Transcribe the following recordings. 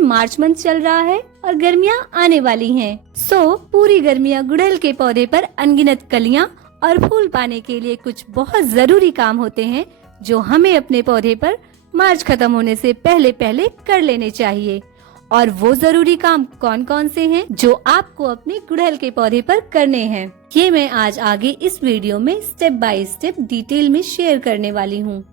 March month चल रहा है और गर्मियाँ आने वाली हैं। पूरी गर्मियाँ गुड़हल के पौधे पर अनगिनत कलियाँ और फूल पाने के लिए कुछ बहुत जरूरी काम होते हैं जो हमें अपने पौधे पर मार्च खत्म होने से पहले पहले कर लेने चाहिए। और वो जरूरी काम कौन कौन से हैं जो आपको अपने गुड़हल के पौधे पर करने हैं, ये मैं आज आगे इस वीडियो में स्टेप बाय स्टेप डिटेल में शेयर करने वाली हूँ।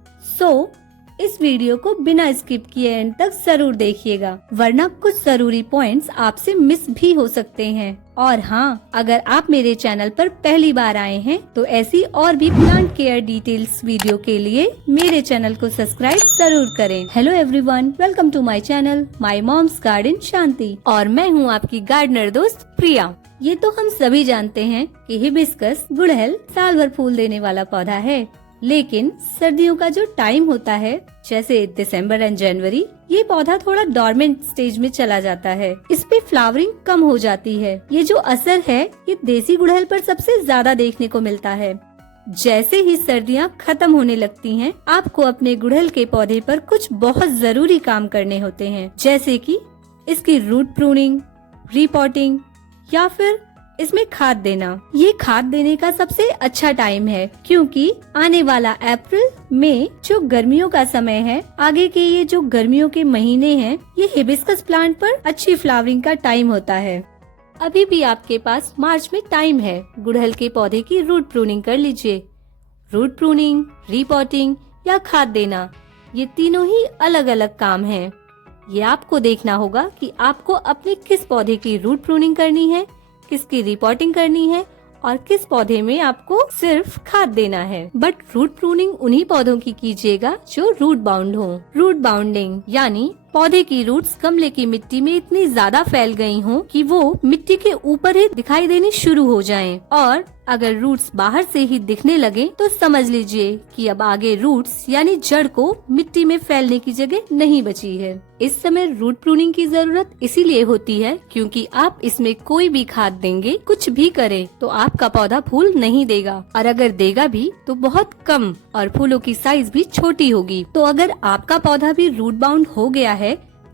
इस वीडियो को बिना स्किप किए एंड तक जरूर देखिएगा, वरना कुछ जरूरी पॉइंट्स आपसे मिस भी हो सकते हैं। और हाँ, अगर आप मेरे चैनल पर पहली बार आए हैं तो ऐसी और भी प्लांट केयर डिटेल्स वीडियो के लिए मेरे चैनल को सब्सक्राइब जरूर करें। Hello everyone, welcome to my channel my mom's garden Shanti, और मैं हूँ आपकी गार्डनर दोस्त प्रिया। ये तो हम सभी जानते हैं कि हिबिस्कस गुड़हल साल भर फूल देने वाला पौधा है, लेकिन सर्दियों का जो टाइम होता है जैसे दिसंबर एंड जनवरी, ये पौधा थोड़ा डॉर्मेंट स्टेज में चला जाता है। इस पे फ्लावरिंग कम हो जाती है। ये जो असर है ये देसी गुड़हल पर सबसे ज्यादा देखने को मिलता है। जैसे ही सर्दियाँ खत्म होने लगती हैं, आपको अपने गुड़हल के पौधे पर कुछ बहुत जरूरी काम करने होते हैं, जैसे कि इसकी रूट प्रूनिंग, रिपॉटिंग या फिर इसमें खाद देना। ये खाद देने का सबसे अच्छा टाइम है, क्योंकि आने वाला अप्रैल मई जो गर्मियों का समय है, आगे के ये जो गर्मियों के महीने हैं, ये हिबिस्कस प्लांट पर अच्छी फ्लावरिंग का टाइम होता है। अभी भी आपके पास मार्च में टाइम है, गुड़हल के पौधे की रूट प्रूनिंग कर लीजिए। रूट प्रूनिंग, रिपॉटिंग या खाद देना, ये तीनों ही अलग अलग काम हैं। ये आपको देखना होगा कि आपको अपने किस पौधे की रूट प्रूनिंग करनी है, किसकी रिपोर्टिंग करनी है और किस पौधे में आपको सिर्फ खाद देना है। बट रूट प्रूनिंग उन्हीं पौधों की कीजिएगा जो रूट बाउंड हो। रूट बाउंडिंग यानी पौधे की रूट्स गमले की मिट्टी में इतनी ज्यादा फैल गई हों कि वो मिट्टी के ऊपर ही दिखाई देनी शुरू हो जाएं, और अगर रूट्स बाहर से ही दिखने लगे तो समझ लीजिए कि अब आगे रूट्स यानी जड़ को मिट्टी में फैलने की जगह नहीं बची है। इस समय रूट प्रूनिंग की जरूरत इसीलिए होती है क्योंकि आप इसमें कोई भी खाद देंगे, कुछ भी करें, तो आपका पौधा फूल नहीं देगा, और अगर देगा भी तो बहुत कम, और फूलों की साइज भी छोटी होगी। तो अगर आपका पौधा भी रूट बाउंड हो गया है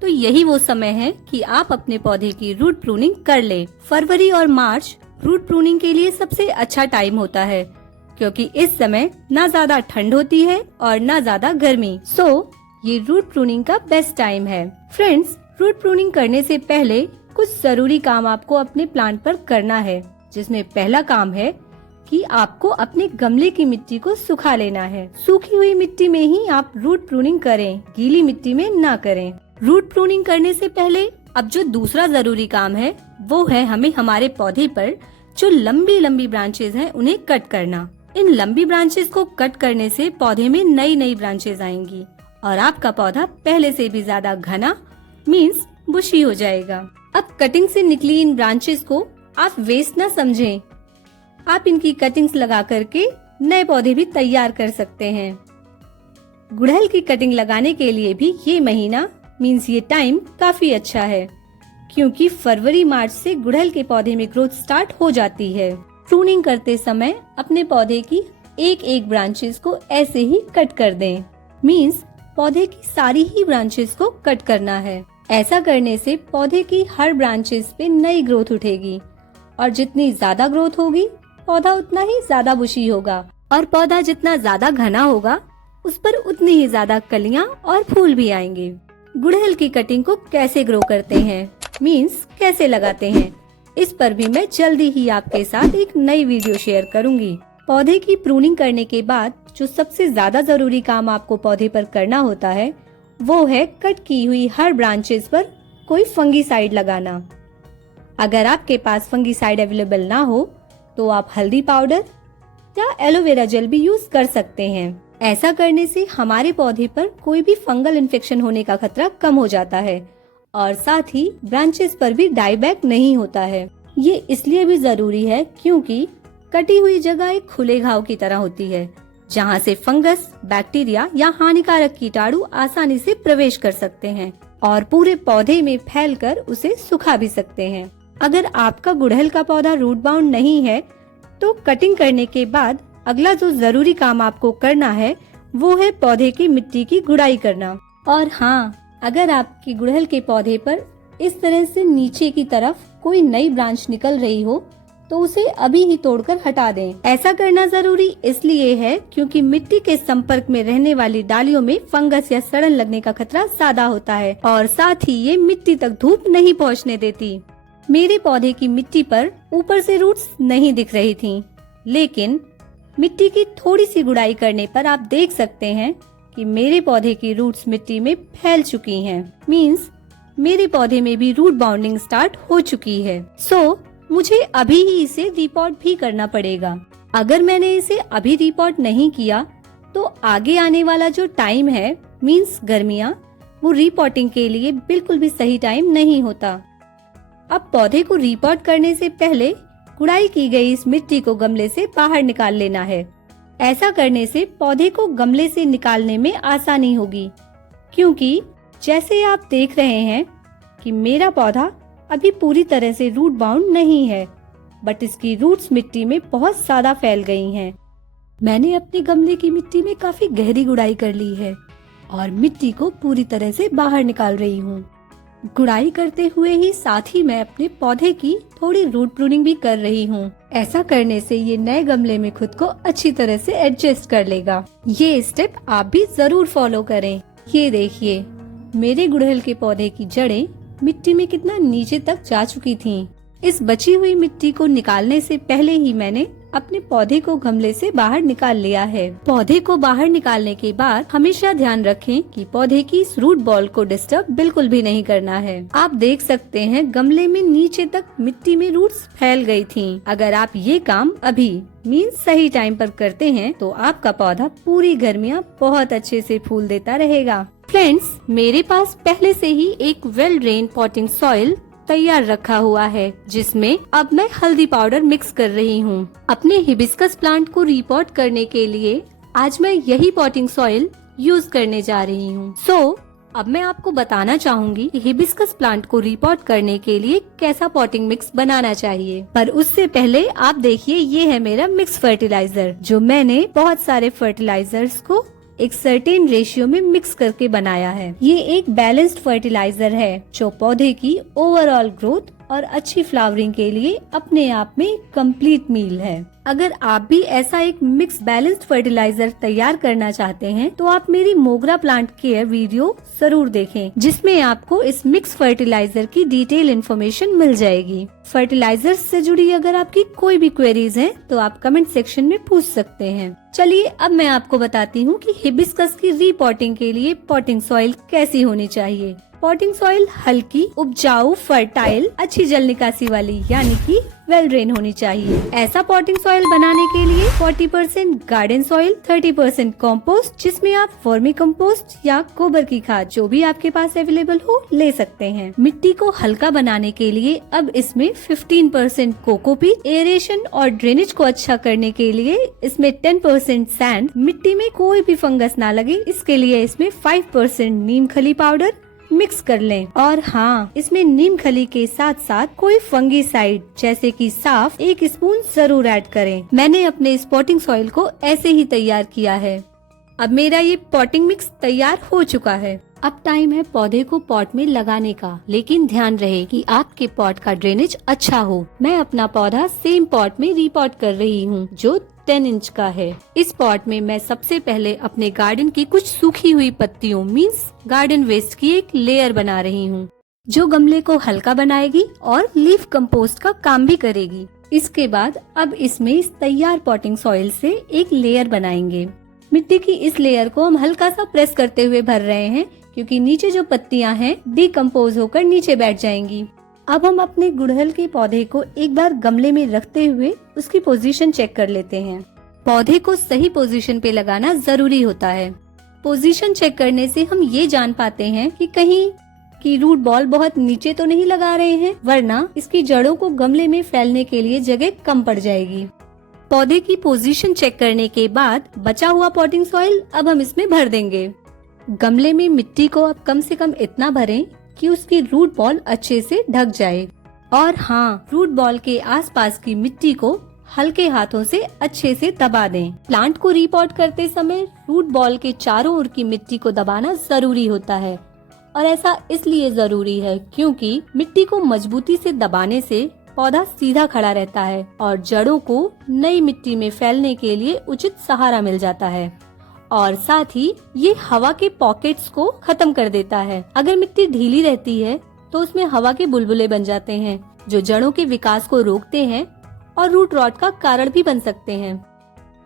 तो यही वो समय है कि आप अपने पौधे की रूट प्रूनिंग कर लें। फरवरी और मार्च रूट प्रूनिंग के लिए सबसे अच्छा टाइम होता है, क्योंकि इस समय ना ज्यादा ठंड होती है और ना ज्यादा गर्मी। ये रूट प्रूनिंग का बेस्ट टाइम है। फ्रेंड्स, रूट प्रूनिंग करने से पहले कुछ जरूरी काम आपको अपने प्लांट पर करना है, जिसमें पहला काम है कि आपको अपने गमले की मिट्टी को सुखा लेना है। सूखी हुई मिट्टी में ही आप रूट प्रूनिंग करें, गीली मिट्टी में ना करें। रूट प्रूनिंग करने से पहले अब जो दूसरा जरूरी काम है वो है हमें हमारे पौधे पर जो लंबी लंबी ब्रांचेस हैं उन्हें कट करना। इन लंबी ब्रांचेस को कट करने से पौधे में नई नई ब्रांचेस आएंगी और आपका पौधा पहले से भी ज्यादा घना मीन्स बुशी हो जाएगा। अब कटिंग से निकली इन ब्रांचेस को आप वेस्ट न समझें, आप इनकी कटिंग्स लगा करके नए पौधे भी तैयार कर सकते हैं। गुड़हल की कटिंग लगाने के लिए भी ये महीना मीन्स ये टाइम काफी अच्छा है, क्योंकि फरवरी मार्च से गुड़हल के पौधे में ग्रोथ स्टार्ट हो जाती है। प्रूनिंग करते समय अपने पौधे की एक एक ब्रांचेस को ऐसे ही कट कर दें, मीन्स पौधे की सारी ही ब्रांचेस को कट करना है। ऐसा करने से पौधे की हर ब्रांचेस पे नई ग्रोथ उठेगी, और जितनी ज्यादा ग्रोथ होगी पौधा उतना ही ज्यादा बुशी होगा, और पौधा जितना ज्यादा घना होगा उस पर उतनी ही ज्यादा कलियां और फूल भी आएंगे। गुड़हल की कटिंग को कैसे ग्रो करते हैं मीन्स कैसे लगाते हैं, इस पर भी मैं जल्दी ही आपके साथ एक नई वीडियो शेयर करूंगी। पौधे की प्रूनिंग करने के बाद जो सबसे ज्यादा जरूरी काम आपको पौधे पर करना होता है वो है कट की हुई हर ब्रांचेस पर कोई फंगीसाइड लगाना। अगर आपके पास फंगीसाइड अवेलेबल ना हो तो आप हल्दी पाउडर या एलोवेरा जेल भी यूज कर सकते हैं। ऐसा करने से हमारे पौधे पर कोई भी फंगल इन्फेक्शन होने का खतरा कम हो जाता है, और साथ ही ब्रांचेस पर भी डाईबैक नहीं होता है। ये इसलिए भी जरूरी है क्योंकि कटी हुई जगह एक खुले घाव की तरह होती है, जहाँ से फंगस, बैक्टीरिया या हानिकारक कीटाणु आसानी से प्रवेश कर सकते हैं और पूरे पौधे में फैलकर उसे सुखा भी सकते हैं। अगर आपका गुड़हल का पौधा रूट बाउंड नहीं है तो कटिंग करने के बाद अगला जो जरूरी काम आपको करना है वो है पौधे की मिट्टी की गुड़ाई करना। और हाँ, अगर आपके गुड़हल के पौधे पर इस तरह से नीचे की तरफ कोई नई ब्रांच निकल रही हो तो उसे अभी ही तोड़कर हटा दें। ऐसा करना जरूरी इसलिए है क्योंकि मिट्टी के संपर्क में रहने वाली डालियों में फंगस या सड़न लगने का खतरा ज्यादा होता है और साथ ही ये मिट्टी तक धूप नहीं पहुंचने देती। मेरे पौधे की मिट्टी पर ऊपर से रूट्स नहीं दिख रही थीं, लेकिन मिट्टी की थोड़ी सी गुड़ाई करने पर आप देख सकते हैं कि मेरे पौधे की रूट्स मिट्टी में फैल चुकी हैं। मींस मेरे पौधे में भी रूट बाउंडिंग स्टार्ट हो चुकी है। मुझे अभी ही इसे रिपोर्ट भी करना पड़ेगा। अगर मैंने इसे अभी रिपोर्ट नहीं किया तो आगे आने वाला जो टाइम है मींस गर्मियाँ, वो रिपोर्टिंग के लिए बिल्कुल भी सही टाइम नहीं होता। अब पौधे को रिपोर्ट करने से पहले गुड़ाई की गई इस मिट्टी को गमले से बाहर निकाल लेना है। ऐसा करने से पौधे को गमले से निकालने में आसानी होगी, क्योंकि जैसे आप देख रहे हैं कि मेरा पौधा अभी पूरी तरह से रूट बाउंड नहीं है, बट इसकी रूट्स मिट्टी में बहुत ज्यादा फैल गई हैं। मैंने अपने गमले की मिट्टी में काफी गहरी गुड़ाई कर ली है और मिट्टी को पूरी तरह से बाहर निकाल रही हूँ। गुड़ाई करते हुए ही साथ ही मैं अपने पौधे की थोड़ी रूट प्रूनिंग भी कर रही हूँ। ऐसा करने से ये नए गमले में खुद को अच्छी तरह से एडजस्ट कर लेगा। ये स्टेप आप भी जरूर फॉलो करें। ये देखिए, मेरे गुड़हल के पौधे की जड़ें मिट्टी में कितना नीचे तक जा चुकी थीं। इस बची हुई मिट्टी को निकालने से पहले ही मैंने अपने पौधे को गमले से बाहर निकाल लिया है। पौधे को बाहर निकालने के बाद हमेशा ध्यान रखें कि पौधे की इस रूट बॉल को डिस्टर्ब बिल्कुल भी नहीं करना है। आप देख सकते हैं गमले में नीचे तक मिट्टी में रूट्स फैल गई थीं। अगर आप ये काम अभी मींस सही टाइम पर करते हैं तो आपका पौधा पूरी गर्मियाँ बहुत अच्छे से फूल देता रहेगा। फ्रेंड्स, मेरे पास पहले से ही एक वेल ड्रेन पॉटिंग सॉइल तैयार रखा हुआ है, जिसमें अब मैं हल्दी पाउडर मिक्स कर रही हूँ। अपने हिबिस्कस प्लांट को रिपोर्ट करने के लिए आज मैं यही पॉटिंग सॉइल यूज करने जा रही हूँ। अब मैं आपको बताना चाहूंगी कि हिबिस्कस प्लांट को रिपोर्ट करने के लिए कैसा पॉटिंग मिक्स बनाना चाहिए। पर उससे पहले आप देखिए, ये है मेरा मिक्स फर्टिलाइजर, जो मैंने बहुत सारे फर्टिलाइजर्स को एक सर्टेन रेशियो में मिक्स करके बनाया है। ये एक बैलेंस्ड फर्टिलाइजर है जो पौधे की ओवरऑल ग्रोथ और अच्छी फ्लावरिंग के लिए अपने आप में कंप्लीट मील है। अगर आप भी ऐसा एक मिक्स बैलेंस्ड फर्टिलाइजर तैयार करना चाहते हैं तो आप मेरी मोगरा प्लांट केयर वीडियो जरूर देखें, जिसमें आपको इस मिक्स फर्टिलाइजर की डिटेल इन्फॉर्मेशन मिल जाएगी। फर्टिलाइजर से जुड़ी अगर आपकी कोई भी क्वेरीज हैं तो आप कमेंट सेक्शन में पूछ सकते हैं। चलिए अब मैं आपको बताती हूँ कि हिबिस्कस की रीपॉटिंग के लिए पॉटिंग सॉइल कैसी होनी चाहिए। पॉटिंग सॉइल हल्की, उपजाऊ, फर्टाइल, अच्छी जल निकासी वाली यानी कि वेल ड्रेन होनी चाहिए। ऐसा पॉटिंग सॉइल बनाने के लिए 40% गार्डन सॉइल, 30% कॉम्पोस्ट, जिसमें आप वर्मी कंपोस्ट या गोबर की खाद जो भी आपके पास अवेलेबल हो ले सकते हैं। मिट्टी को हल्का बनाने के लिए अब इसमें 15% कोकोपीट, एरेशन और ड्रेनेज को अच्छा करने के लिए इसमें 10% सैंड, मिट्टी में कोई भी फंगस ना लगे इसके लिए इसमें 5% नीम खली पाउडर मिक्स कर लें। और हाँ, इसमें नीम खली के साथ साथ कोई फंगीसाइड जैसे कि साफ 1 स्पून जरूर ऐड करें। मैंने अपने इस पॉटिंग सॉइल को ऐसे ही तैयार किया है। अब मेरा ये पॉटिंग मिक्स तैयार हो चुका है। अब टाइम है पौधे को पॉट में लगाने का, लेकिन ध्यान रहे कि आपके पॉट का ड्रेनेज अच्छा हो। मैं अपना पौधा सेम पॉट में रीपॉट कर रही हूँ जो 10 इंच का है। इस पॉट में मैं सबसे पहले अपने गार्डन की कुछ सूखी हुई पत्तियों मीन्स गार्डन वेस्ट की एक लेयर बना रही हूँ, जो गमले को हल्का बनाएगी और लीफ कंपोस्ट का काम भी करेगी। इसके बाद अब इसमें इस तैयार पॉटिंग सॉइल से एक लेयर बनाएंगे। मिट्टी की इस लेयर को हम हल्का सा प्रेस करते हुए भर रहे हैं, क्योंकि नीचे जो पत्तियां हैं डिकम्पोज होकर नीचे बैठ जाएंगी। अब हम अपने गुड़हल के पौधे को एक बार गमले में रखते हुए उसकी पोजीशन चेक कर लेते हैं। पौधे को सही पोजीशन पे लगाना जरूरी होता है। पोजीशन चेक करने से हम ये जान पाते हैं कि कहीं की रूट बॉल बहुत नीचे तो नहीं लगा रहे हैं, वरना इसकी जड़ों को गमले में फैलने के लिए जगह कम पड़ जाएगी। पौधे की पोजीशन चेक करने के बाद बचा हुआ पॉटिंग सॉइल अब हम इसमें भर देंगे। गमले में मिट्टी को अब कम से कम इतना भरें कि उसकी रूट बॉल अच्छे से ढक जाए। और हाँ, रूट बॉल के आसपास की मिट्टी को हल्के हाथों से अच्छे से दबा दें। प्लांट को रीपॉट करते समय रूट बॉल के चारों ओर की मिट्टी को दबाना जरूरी होता है और ऐसा इसलिए जरूरी है क्योंकि मिट्टी को मजबूती से दबाने से पौधा सीधा खड़ा रहता है और जड़ों को नई मिट्टी में फैलने के लिए उचित सहारा मिल जाता है। और साथ ही ये हवा के पॉकेट्स को खत्म कर देता है। अगर मिट्टी ढीली रहती है तो उसमें हवा के बुलबुले बन जाते हैं जो जड़ों के विकास को रोकते हैं और रूट रॉट का कारण भी बन सकते हैं।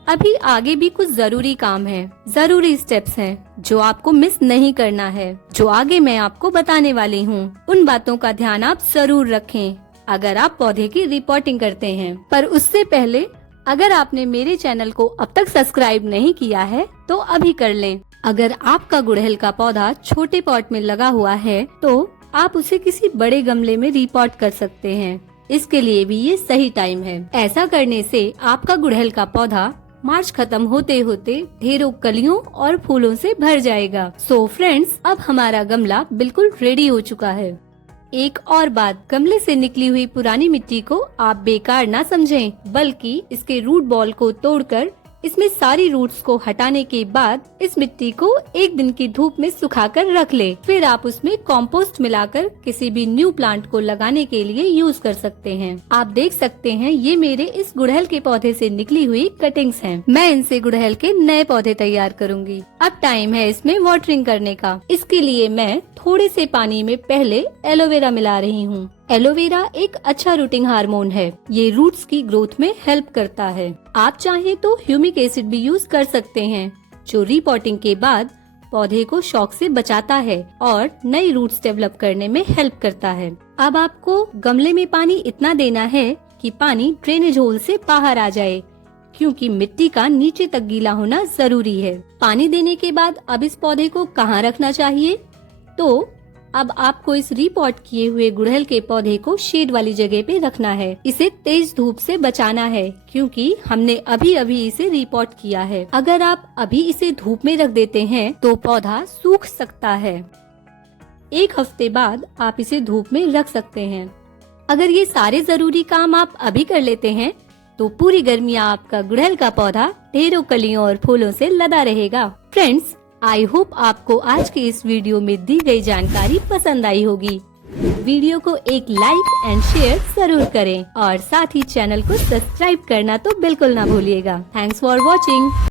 अभी आगे भी कुछ जरूरी काम है, जरूरी स्टेप्स हैं जो आपको मिस नहीं करना है। जो आगे मैं आपको बताने वाली हूँ उन बातों का ध्यान आप जरूर रखें अगर आप पौधे की रिपोर्टिंग करते हैं। पर उससे पहले अगर आपने मेरे चैनल को अब तक सब्सक्राइब नहीं किया है तो अभी कर लें। अगर आपका गुड़हल का पौधा छोटे पॉट में लगा हुआ है तो आप उसे किसी बड़े गमले में रिपोर्ट कर सकते हैं। इसके लिए भी ये सही टाइम है। ऐसा करने से आपका गुड़हल का पौधा मार्च खत्म होते होते ढेरों कलियों और फूलों से भर जाएगा। सो फ्रेंड्स, अब हमारा गमला बिल्कुल रेडी हो चुका है। एक और बात, गमले से निकली हुई पुरानी मिट्टी को आप बेकार ना समझें, बल्कि इसके रूट बॉल को तोड़कर इसमें सारी रूट्स को हटाने के बाद इस मिट्टी को एक दिन की धूप में सुखाकर रख ले। फिर आप उसमें कंपोस्ट मिलाकर किसी भी न्यू प्लांट को लगाने के लिए यूज कर सकते हैं। आप देख सकते हैं ये मेरे इस गुड़हल के पौधे से निकली हुई कटिंग्स हैं। मैं इनसे गुड़हल के नए पौधे तैयार करूंगी। अब टाइम है इसमें वाटरिंग करने का। इसके लिए मैं थोड़े से पानी में पहले एलोवेरा मिला रही हूँ। एलोवेरा एक अच्छा रूटिंग हार्मोन है। ये रूट्स की ग्रोथ में हेल्प करता है। आप चाहें तो ह्यूमिक एसिड भी यूज कर सकते हैं जो रीपॉटिंग के बाद पौधे को शॉक से बचाता है और नई रूट्स डेवलप करने में हेल्प करता है। अब आपको गमले में पानी इतना देना है कि पानी ड्रेनेज होल से बाहर आ जाए, क्योंकि मिट्टी का नीचे तक गीला होना जरूरी है। पानी देने के बाद अब इस पौधे को कहाँ रखना चाहिए? तो अब आपको इस रिपोर्ट किए हुए गुड़हल के पौधे को शेड वाली जगह पे रखना है। इसे तेज धूप से बचाना है क्योंकि हमने अभी अभी इसे रिपोर्ट किया है। अगर आप अभी इसे धूप में रख देते हैं तो पौधा सूख सकता है। एक हफ्ते बाद आप इसे धूप में रख सकते हैं। अगर ये सारे जरूरी काम आप अभी कर लेते हैं तो पूरी गर्मियाँ आपका गुड़हल का पौधा ढेरों कलियों और फूलों से लदा रहेगा। फ्रेंड्स, आई होप आपको आज के इस वीडियो में दी गई जानकारी पसंद आई होगी। वीडियो को एक लाइक एंड शेयर जरूर करें और साथ ही चैनल को सब्सक्राइब करना तो बिल्कुल ना भूलिएगा। Thanks for watching.